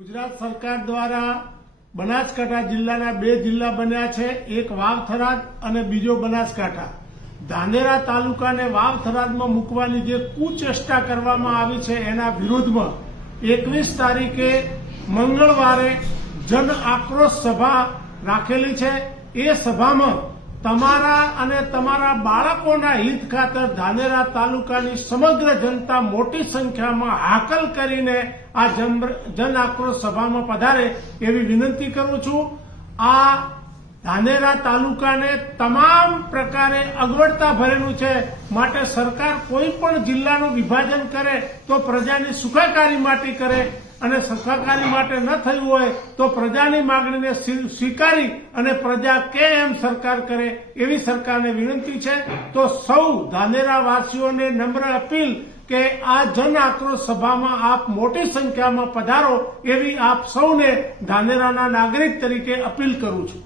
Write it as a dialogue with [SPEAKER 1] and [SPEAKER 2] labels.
[SPEAKER 1] ગુજરાત સરકાર દ્વારા બનાસકાંઠા જિલ્લાના બે જિલ્લા બન્યા છે. એક વાવ થરાદ અને બીજો બનાસકાંઠા. ધાનેરા તાલુકાને વાવ થરાદમાં મૂકવાની જે કુચેષ્ટા કરવામાં આવી છે એના વિરુદ્ધમાં એકવીસ તારીખે મંગળવારે જન આક્રોશ સભા રાખેલી છે. એ સભામાં તમારા અને તમારા બાળકોના હિત ખાતર ધાનેરા તાલુકાની સમગ્ર જનતા મોટી સંખ્યામાં હાકલ કરીને આ જન આક્રોશ સભામાં પધારે એવી વિનંતી કરું છું. આ ધાનેરા તાલુકાને તમામ પ્રકારે અગવડતા ભરેલું છે. માટે સરકાર કોઈ પણ જિલ્લાનું વિભાજન કરે તો પ્રજાની સુખાકારી માટે કરે. અને સુખાકારી માટે ન થયું હોય તો પ્રજાની માગણીને સ્વીકારી અને પ્રજા કે એમ સરકાર કરે એવી સરકારને વિનંતી છે. તો સૌ ધાનેરા વાસીઓને નમ્ર અપીલ કે આ જન આક્રોશ સભામાં આપ મોટી સંખ્યામાં પધારો એવી આપ સૌને ધાનેરાના નાગરિક તરીકે અપીલ કરું છું.